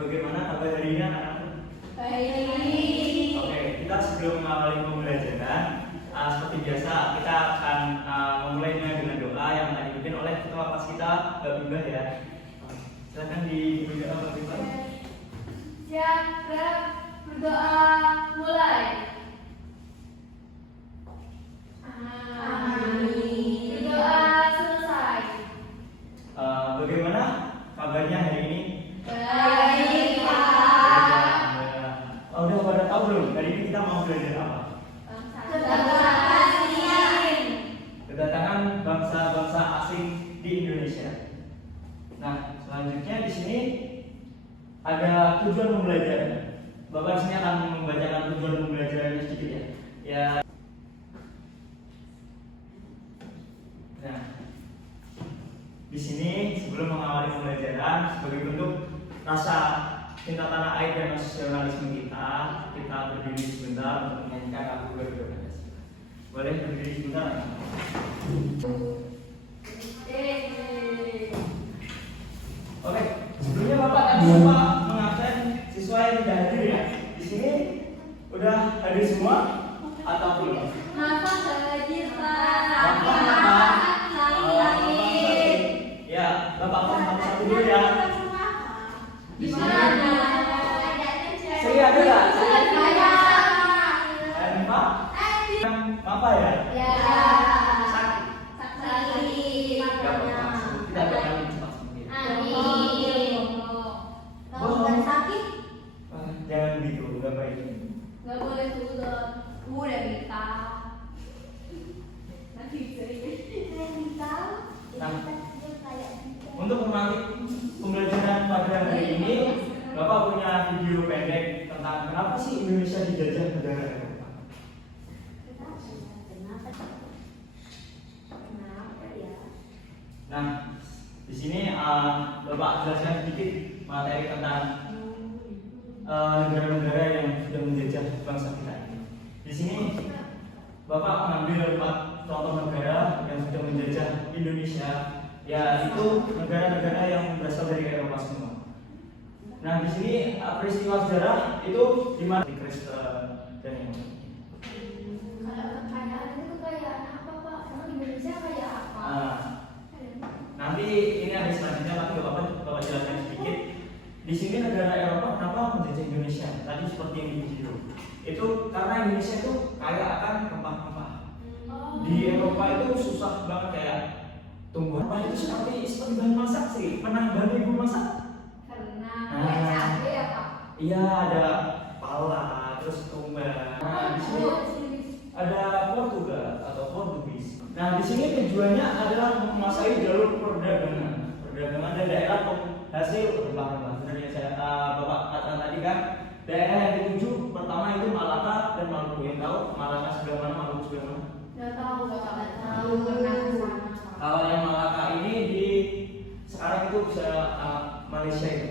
bagaimana kabar hari ini anak-anak? Baik. Oke, kita sebelum mengawali pembelajaran, seperti biasa kita akan memulainya dengan doa yang akan dipimpin oleh ketua kelas kita, Mbak Bimba ya. Silakan dipimpin doa Mbak Bimba. Siap, berdoa mulai. Amin. Berdoa selesai. Bagaimana kabarnya hari ini? Baik, Pak. Udah pada tahu belum? Hari ini kita mau belajar apa? Kedatangan bangsa-bangsa asing di Indonesia. Nah, selanjutnya di sini ada tujuan pembelajaran. Bapak di sini akan membacakan tujuan pembelajarannya sedikit ya. Ya. Nah, di sini sebelum mengawali pembelajaran sebagai bentuk rasa cinta tanah air dan nasionalisme kita berdiri sebentar untuk menyanyikan lagu Garuda Pancasila. Boleh berdiri sebentar? Oke, sebelumnya Bapak tadi lupa mengabsen siswa yang tidak hadir ya. Di sini udah hadir semua atau belum? Bapak hadir, Pak. Ya, Bapak satu dulu ya. Di mana? Saya ada nggak? Saya. Pak? Apa ya? Ya. Sakit. Sakit. Gak apa-apa. Kita doakan cepat sembuh. Amin. Kalau sakit, Jangan begitu, nggak baik. nggak boleh sudut. Udah kita. Nanti bisa kita. Untuk menikmati pembelajaran pada hari ini, Bapak punya video pendek tentang kenapa sih Indonesia dijajah negara Eropa. Nah, di sini Bapak jelaskan sedikit materi tentang negara-negara yang sudah menjajah bangsa kita ini. Di sini Bapak mengambil 4 contoh negara yang sudah menjajah Indonesia, yaitu negara-negara yang berasal dari Eropa semua. Nah, di sini peristiwa sejarah itu di mana di Kristen dan yang lain. Kalau kekayaan itu kayak apa, Pak? Emang Indonesia kayak apa? Nanti ini ada selanjutnya, tapi Bapak jelaskan sedikit. Di sini negara Eropa kenapa menjajah Indonesia? Tadi seperti yang di video. Itu karena Indonesia itu kaya akan rempah-rempah. Di Eropa itu susah banget kayak tumbuh apa itu seperti bahan masak sih, bahan ibu masak. Karena kayak cabai ya, Pak? Iya, ada pala, terus tumbang. Nah, di sini ada Portugal atau Portugis. Nah, di sini tujuannya adalah menguasai jalur perdagangan dan daerah penghasil rempah-rempah. Sebenarnya saya Bapak katakan tadi kan, daerah yang dituju pertama itu Malaka dan Maluku. Yang tahu Malaka sebelah mana, Maluku sebelah mana? Nggak tahu, Bapak. Nggak tahu. Pernah ke sana. Kalau yang Malaka ini di sekarang itu bisa Malaysia itu.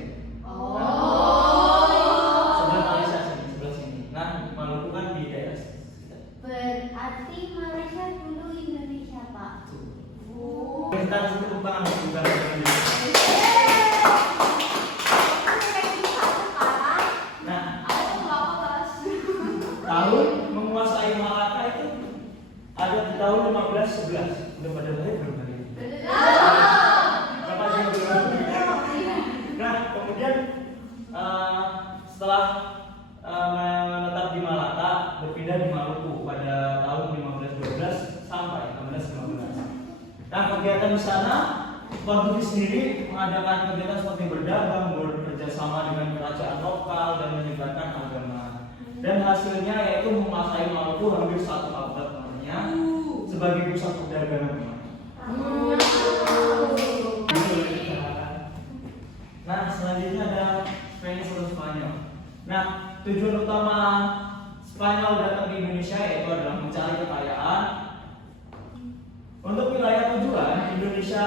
Sebelah Malaysia sini, sebelah sini. Nah, Maluku kan di daerah sekitar. Berarti Malaysia dulu Indonesia, Pak. Kita harus tepuk tangan bukan Nah, tahun menguasai Malaka itu ada di tahun 1511. Udah pada lahir belum hari ini? Bapak juga belum. Nah, kemudian setelah menetap di Malaka, berpindah di Maluku pada tahun 1512 sampai 1515. Nah, kegiatan di sana Portugis sendiri mengadakan kegiatan seperti berdagang, bekerja sama dengan kerajaan lokal dan menyebarkan agama. Dan hasilnya yaitu menguasai Maluku hampir 1 abad lamanya sebagai pusat perdagangan. Nah, selanjutnya ada Spanish atau Spanyol. Nah, tujuan utama Spanyol datang ke Indonesia yaitu adalah mencari kekayaan. Untuk wilayah tujuan Indonesia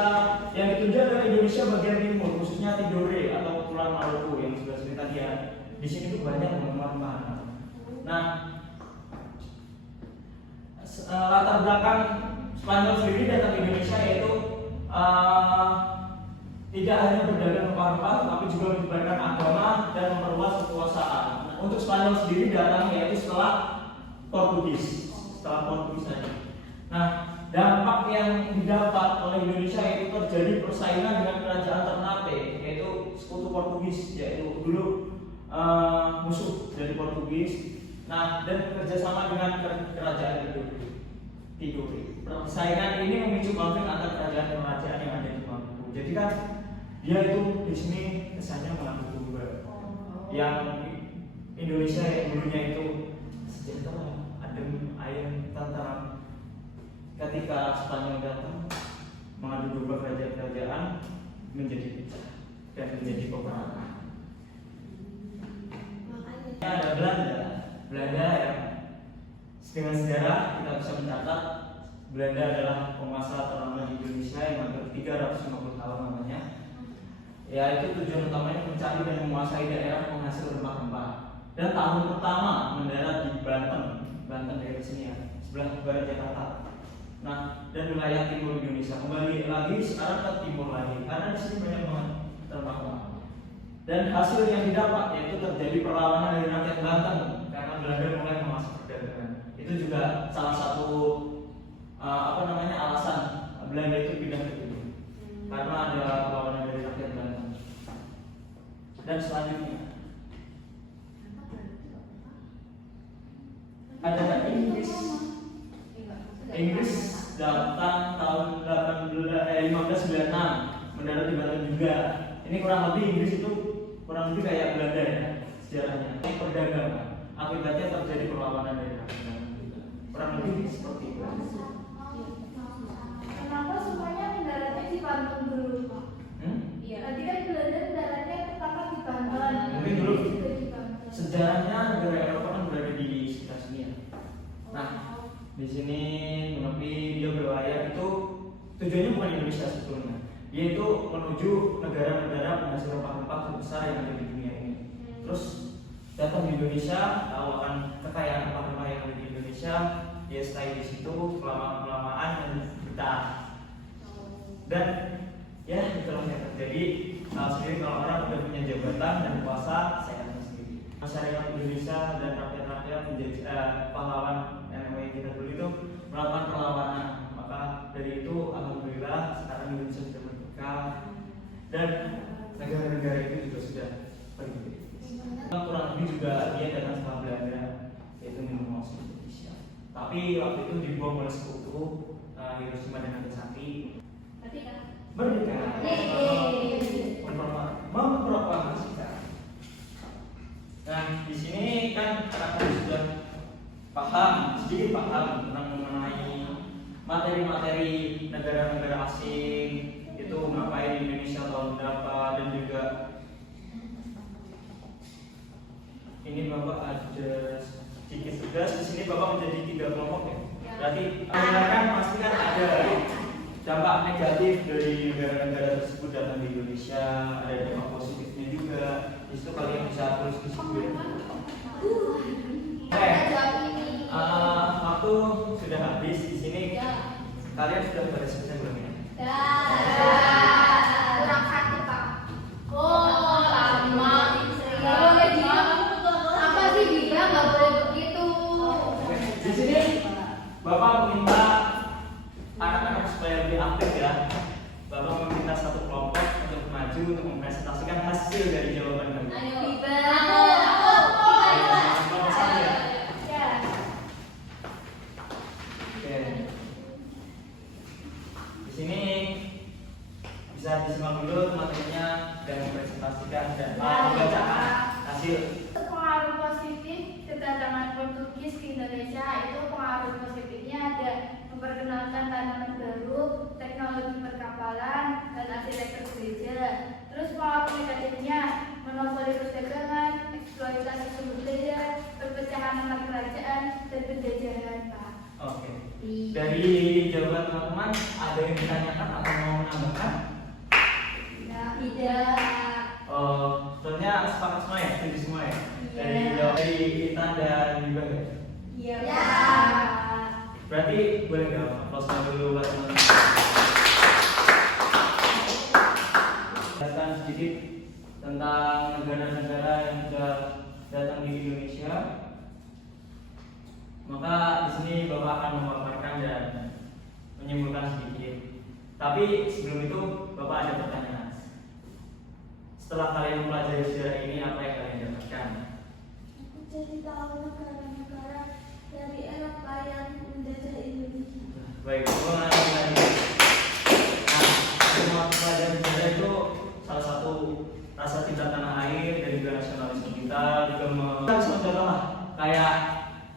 yang dituju adalah Indonesia bagian timur, khususnya Tidore atau Kepulauan Maluku yang sudah cerita tadi ya. Di sini tuh banyak rempah-rempah. Nah, latar belakang Spanyol sendiri datang ke Indonesia yaitu tidak hanya berdagang rempah-rempah, tapi juga menyebarkan agama dan memperluas kekuasaan. Nah, untuk Spanyol sendiri datang yaitu setelah Portugis tadi. Nah, dampak yang didapat oleh Indonesia itu terjadi persaingan dengan kerajaan Ternate, yaitu sekutu Portugis, yaitu dulu musuh dari Portugis. Nah, dan kerjasama dengan kerajaan Tidore. Persaingan ini memicu konflik antar kerajaan-kerajaan yang ada di Maluku. Jadi kan dia itu di sini kesannya mengadu domba. Yang Indonesia yang dulunya itu sejahtera, adem, ayem, tentram. Ketika Spanyol datang mengadu domba kerajaan-kerajaan menjadi pecah dan menjadi peperangan. Ada Belanda yang dengan sejarah kita bisa mencatat Belanda adalah penguasa terlama di Indonesia yang hampir 350 tahun namanya. Ya, itu tujuan utamanya mencari dan menguasai daerah penghasil rempah-rempah. Dan tahun pertama mendarat di Banten dari sini ya, sebelah barat Jakarta. Nah, dan wilayah timur Indonesia. Kembali lagi sekarang ke timur lagi, karena di sini banyak banget rempah-rempah. Dan hasil yang didapat yaitu terjadi perlawanan dari rakyat Banten karena Belanda mulai memasuk perdagangan. Itu juga salah satu alasan Belanda itu pindah ke sini karena ada perlawanan dari rakyat Banten. Dan selanjutnya ada Inggris datang tahun 1596 mendarat di Banten juga. Ini kurang lebih Inggris itu kurang lebih kayak Belanda ya sejarahnya. Ini perdagangan, akibatnya terjadi perlawanan dari rakyat Banten juga. Kurang lebih seperti itu. Kenapa semuanya mendaratnya di Banten dulu, Pak? Iya. Tadi kan Belanda mendaratnya pertama di Banten. Mungkin dulu sejarahnya negara Eropa kan berada di sekitar sini ya. Nah, di sini menepi dia berlayar itu tujuannya bukan Indonesia sebetulnya. Dia itu menuju negara-negara penghasil rempah-rempah terbesar yang ada di dunia ini. Terus datang di Indonesia, tahu akan kekayaan rempah-rempah yang ada di Indonesia. Dia stay di situ kelamaan dan betah. Dan ya itulah yang terjadi. Sendiri kalau orang sudah punya jabatan dan kuasa, saya akan sendiri. Masyarakat Indonesia dan rakyat-rakyat menjadi pahlawan yang namanya kita dulu itu melakukan perlawanan. Maka dari itu alhamdulillah sekarang Indonesia sudah merdeka dan negara-negara itu juga sudah pergi. Kurang lebih juga dia datang setelah Belanda, yaitu menguasai Indonesia. Tapi waktu itu dibuang oleh sekutu Hiroshima dan Nagasaki. Merdeka. Memproklamasikan. Nah, di sini kan anak-anak sudah sedikit paham tentang mengenai materi-materi negara-negara asing itu ngapain di Indonesia tahun berapa, dan juga ini Bapak ada sedikit tugas di sini. Bapak menjadi 3 kelompok ya. Berarti kan pasti kan ada dampak negatif dari negara-negara tersebut datang di Indonesia, ada dampak positifnya juga. Di situ kalian bisa tulis di situ ya. Waktu sudah habis di sini. Kalian sudah beres-beres belum ya? Kurang satu, Pak. Oh, lama. Nggak boleh gitu. Apa sih dia nggak boleh begitu? Di sini Bapak meminta anak-anak supaya lebih aktif ya. Bapak meminta satu kelompok untuk maju untuk mempresentasikan hasil dari jawaban kalian. Ayo. Di sini bisa disimak dulu materinya dan mempresentasikan dan membacakan hasil. Pengaruh positif kedatangan Portugis ke Indonesia itu pengaruh positifnya ada memperkenalkan tanaman baru, teknologi perkapalan, dan arsitektur gereja. Terus pengaruh negatifnya monopoli perdagangan, eksploitasi sumber daya, perpecahan antar kerajaan, dan penjajahan, Pak. Oke. Dari jawaban teman-teman ada yang ditanyakan atau mau menambahkan? Tidak. Soalnya sepakat semua ya, setuju semua ya. Iya. Dari Intan dan juga ya. Iya. Berarti boleh nggak close dulu buat teman-teman? menceritakan sedikit tentang negara-negara yang sudah datang di Indonesia. Maka di sini Bapak akan memaparkan dan menyimpulkan sedikit. Tapi sebelum itu Bapak ada pertanyaan. Setelah kalian mempelajari sejarah ini, apa yang kalian dapatkan? Aku jadi tahu negara-negara dari Eropa yang menjajah Indonesia. Baik, pengalaman tadi. Nah, semua pelajaran sejarah itu salah satu rasa cinta tanah air dan juga nasionalisme kita juga contoh lah kayak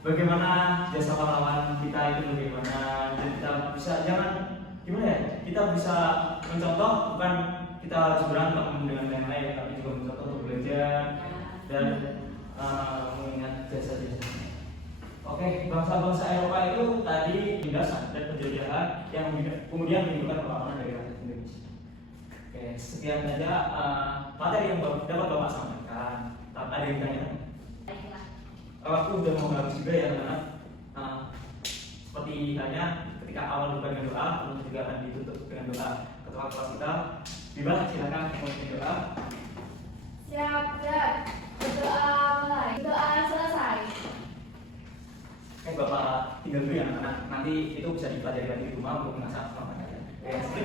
bagaimana jasa pahlawan kita itu bagaimana, dan kita bisa jangan gimana ya, kita bisa mencontoh, bukan kita harus berantem dengan yang lain, tapi juga mencontoh untuk belajar dan mengingat jasa-jasa. Oke, bangsa-bangsa Eropa itu tadi penindasan dan penjajahan yang kemudian menimbulkan perlawanan dari rakyat Indonesia. Oke, sekian saja materi yang dapat Bapak sampaikan. Tak ada yang tanya? Baiklah. Aku udah mau habis juga ya teman-teman. Seperti halnya ketika awal buka dengan doa, lalu juga akan ditutup dengan doa. Ketua kelas kita, Bibah, silakan memimpin doa. Siap, dan berdoa mulai. Doa selesai. Bapak tinggal dulu ya anak-anak. Nanti itu bisa dipelajari lagi di rumah untuk mengasah semangat kalian. Oke,